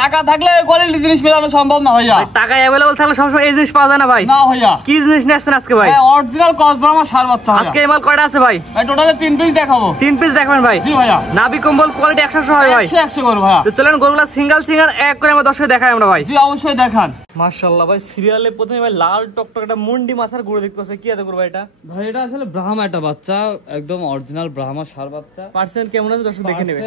টাকা থাকলে কোয়ালিটি জিনিস মেলানো সম্ভব না ভাইয়া। টাকা অ্যাভেলেবল থাকলে সবসময় এই জিনিস পাওয়া যায় না ভাই। না ভাইয়া। কি জিনিস নিয়ে আসছেন আজকে ভাই? অরিজিনাল কসবার্মা ষাঁড় বাচ্চা। আজকে এই মাল কয়টা আছে ভাই? টোটালে 3 পিস দেখাবো। 3 পিস দেখাবেন ভাই? জি ভাইয়া। নাভি কম্বল কোয়ালিটি 100 হয় ভাই? 100 করে ভাইয়া। তো চলেন গরুগুলা সিঙ্গেল এক করে আমরা দর্শক দেখাই আমরা ভাই। জি অবশ্যই দেখান। মাশাআল্লাহ ভাই, সিরিয়ালে প্রথমে ভাই লাল টকটক একটা মুন্ডি মাথার গরু দেখতে পাচ্ছি। কি এত গরু ভাই এটা? ভাই এটা আসলে ব্রাহ্মা একটা বাচ্চা, একদম অরিজিনাল ব্রাহ্মা ষাঁড় বাচ্চা। পার্সেন্ট কেমন আছে দর্শক দেখে নেবে।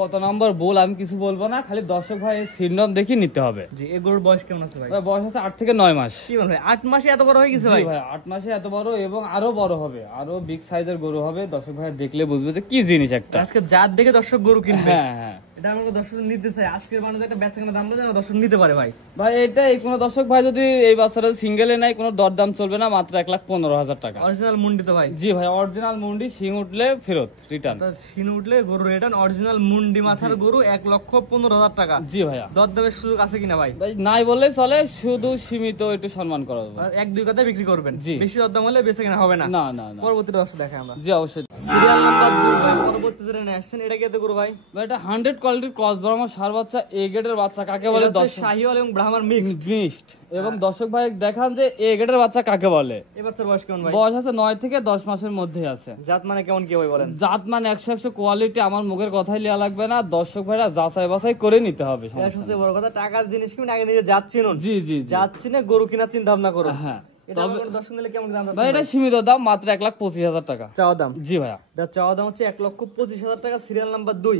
কত নম্বর বল আমি কিছু বলবো না, খালি দর্শক ভাই সিন্ডম দেখি নিতে হবে। জি, এই গরুর বয়স কেমন আছে ভাই? বয়স আছে 8 থেকে 9 মাস। কি বলেন ভাই, 8 মাসে এত বড় হয়ে গেছে ভাই? ভাই 8 মাসে এত বড় এবং আরো বড় হবে, আরো বিগ সাইজের গরু হবে। দর্শক ভাই দেখলে বুঝবে যে কি জিনিস একটা। আজকে জাত দেখে দর্শক গরু কিনবে। হ্যাঁ এটা আমরা দর্শক নিতে চাই। আজকের বাজারে একটা বেচাকেনা দাম বলে দর্শক নিতে পারে ভাই। ভাই এটাই কোনো দর্শক ভাই যদি এই বাচ্চাটা সিঙ্গেলে নাই, কোনো দরদাম চলবে না, মাত্র 1,15,000 টাকা। অরিজিনাল মুন্ডি তো ভাই? জি ভাই অরিজিনাল মুন্ডি, শিং উঠলে ফেরত রিটার্ন। শিং উঠলে গরু রিটার্ন, অরিজিনাল মুন্ডি মাথার গরু 1,15,000 টাকা। জি ভাইয়া। দরদামের সুযোগ আছে কিনা ভাই? ভাই নাই বললে চলে, শুধু সীমিত একটু সম্মান করা যাবে। 1-2 কথায় বিক্রি করবেন? জি। বেশি দরদাম হলে বেচাকেনা হবে না? না না না। পরবর্তী দর্শক দেখাই আমরা। জি অবশ্যই। সিরিয়াল নাম্বার 2 ভাই, পরবর্তী যেটা নিয়ে আসছেন এটা কি এত গরু ভাই? ভাই এটা 100 কোয়ালিটির ক্রস ব্রাহ্মা ষাঁড় বাচ্চা, এ গ্রেডের বাচ্চা কাকে বলে? শাহিওয়াল এবং ব্রাহ্মার মিক্সড। এবং দর্শক ভাই দেখান যে এ গ্রেডের বাচ্চা কাকে বলে। এই বাচ্চার বয়স কেমন ভাই? বয়স আছে 9 থেকে 10 মাসের মধ্যে আছে। জাত মানে কেমন কি ভাই বলেন? জাত মানে 100 কোয়ালিটি, আমার মুখের কথাই লিয়া লাগবে না, দর্শক ভাইরা যাচাই বাছাই করে নিতে হবে। সবচেয়ে বড় কথা, টাকার জিনিস কিনে আগে নিজে জাত চিনুন। জি জি জাত চিনে গরু কেনার চিন্তা ভাবনা করুন। হ্যাঁ। এটা আমাদের দর্শক নিলে কেমন দাম আছে ভাই? এটা সীমিত দাম, মাত্র 1,25,000 টাকা চাওয়া দাম। জি ভাইয়া। এটা চাওয়া দাম হচ্ছে 1,25,000 টাকা। Serial number 2।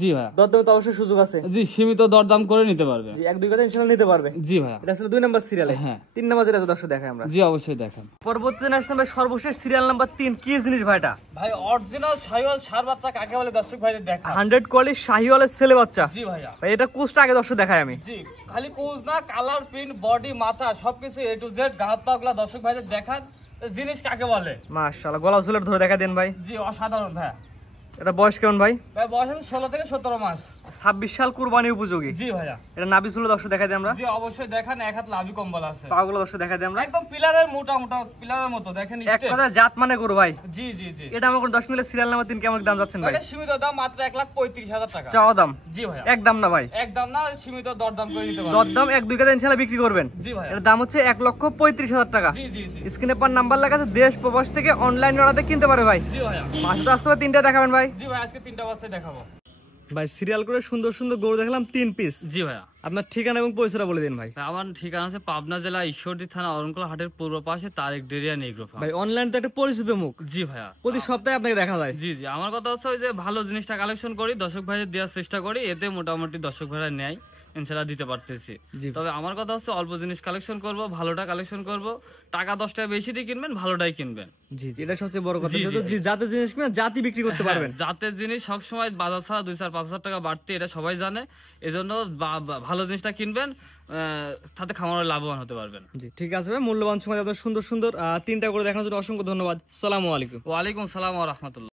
জি ভাইয়া। দরদামে তো অবশ্যই সুযোগ আছে? জি সীমিত দরদাম করে নিতে পারবে। জি, 1-2 কথা ইনশাআল্লাহ নিতে পারবে। জি ভাইয়া। এটা আসলে 2 নাম্বার সিরিয়ালে। হ্যাঁ। 3 নাম্বার যেটা দর্শক দেখাই আমরা। জি অবশ্যই দেখেন। পরবর্তীতে আসছে ভাই সর্বশেষ সিরিয়াল নাম্বার 3। কি জিনিস ভাই এটা? ভাই অরিজিনাল শাহিওয়াল ষাঁড় বাচ্চা কাকে বলে দর্শক ভাইদের দেখা। 100 কোয়ালিটি শাহিওয়ালের ছেলে বাচ্চা। জি ভাইয়া। ভাই এটা কোচটা আগে দর্শক দেখাই আমি। জি খালি কোজ না, কালার, প্রিন্ট, বডি, মাথা সবকিছু A to Z, গাত পা গুলা দর্শক ভাইদের দেখান জিনিস কাকে বলে। মাশাআল্লাহ, গলা ঝুলের ধরে দেখা দেন ভাই। জি অসাধারণ ভাইয়া। এটা বয়স কেমন ভাই? ভাই বয়স আছে 16 থেকে 17 মাস। 26 সাল কুরবানি উপযোগী। জি ভাইয়া। এটা নাভি ঝুলে দর্শক দেখা দেই আমরা। জি অবশ্যই দেখান, এক হাত লাভি কম্বল আছে। পাগুলো দর্শক দেখা দেই আমরা। একদম পিলারের মোটা মোটা পিলারের মতো দেখেন। এক কথা জাত মানে গরু ভাই। জি জি জি। এটা আমার 10 মিলে সিরিয়াল নাম্বার 3 কেমন দাম যাচ্ছেন ভাই? এটা সীমিত দাম, মাত্র 1,35,000 টাকা চাওয়া দাম? জি ভাইয়া। একদম না ভাই? একদম না, সীমিত দরদাম করে নিতে পারবেন। দরদাম 1-2 কথা ইনশাআল্লাহ বিক্রি করবেন? জি ভাইয়া। এর দাম হচ্ছে 1,35,000 টাকা। জি জি জি। স্ক্রিনে পার নাম্বার লেখা আছে, দেশ প্রবাস থেকে অনলাইন অর্ডারে কিনতে পারে ভাই। জি ভাইয়া। মাসে তো আজকে 3টা দেখাবেন ভাই? জি ভাই, আজকে 3টা বাচ্চা দেখাবো ভাই। সিরিয়াল করে সুন্দর সুন্দর গরু দেখলাম 3 পিস। জি ভাইয়া। আপনার ঠিকানা এবং পরিচয়টা বলে দিন ভাই। আমার ঠিকানা আছে পাবনা জেলা ঈশ্বরদী থানা অরণকুলা হাটের পূর্ব পাশে তারেক ডেরিয়া এগ্রো ফার্ম। ভাই অনলাইন তো একটা পরিচিত মুখ। জি ভাইয়া। প্রতি সপ্তাহে আপনাকে দেখা যায়। জি জি। আমার কথা হচ্ছে ওই যে ভালো জিনিসটা কালেকশন করি, দর্শক ভাইদের দেওয়ার চেষ্টা করি, এতে মোটামুটি দর্শক ভাইরা নেয়, ইনশাআল্লাহ দিতে পারতেছি। তবে আমার কথা হচ্ছে অল্প জিনিস কালেকশন করব, ভালোটা কালেকশন করব, টাকা 10 টাকা বেশি দিয়ে কিনবেন, ভালোটাই কিনবেন। জি জি, এটা সবচেয়ে বড় কথা। যদি জাতের জিনিস কিনেন জাতি বিক্রি করতে পারবেন। জাতের জিনিস সবসময় বাজার ছাড়া 2-4-5 হাজার টাকা বাড়তি, এটা সবাই জানে। এজন্য ভালো জিনিসটা কিনবেন, তাতে খামারে লাভবান হতে পারবেন। জি ঠিক আছে ভাই, মূল্যবান সময় আপনার সুন্দর সুন্দর 3টা করে দেখানোর জন্য অসংখ্য ধন্যবাদ। আসসালামু আলাইকুম। ওয়ালাইকুম সালাম ওয়া রাহমাতুল্লাহ।